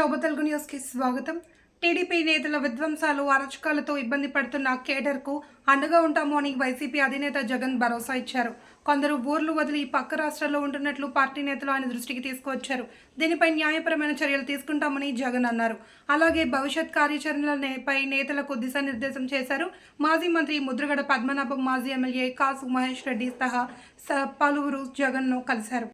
శోభ తెలుగు న్యూస్కి స్వాగతం. టీడీపీ నేతల విధ్వంసాలు, అరాచకాలతో ఇబ్బంది పడుతున్న కేడర్కు అండగా ఉంటాము అని వైసీపీ అధినేత జగన్ భరోసా ఇచ్చారు. కొందరు ఊర్లు వదిలి పక్క రాష్ట్రాల్లో ఉంటున్నట్లు పార్టీ నేతలు ఆయన దృష్టికి తీసుకువచ్చారు. దీనిపై న్యాయపరమైన చర్యలు తీసుకుంటామని జగన్ అన్నారు. అలాగే భవిష్యత్ కార్యాచరణలపై నేతలకు దిశానిర్దేశం చేశారు. మాజీ మంత్రి ముద్రగడ పద్మనాభం, మాజీ ఎమ్మెల్యే కాసు మహేష్ రెడ్డి సహా పలువురు జగన్ను కలిశారు.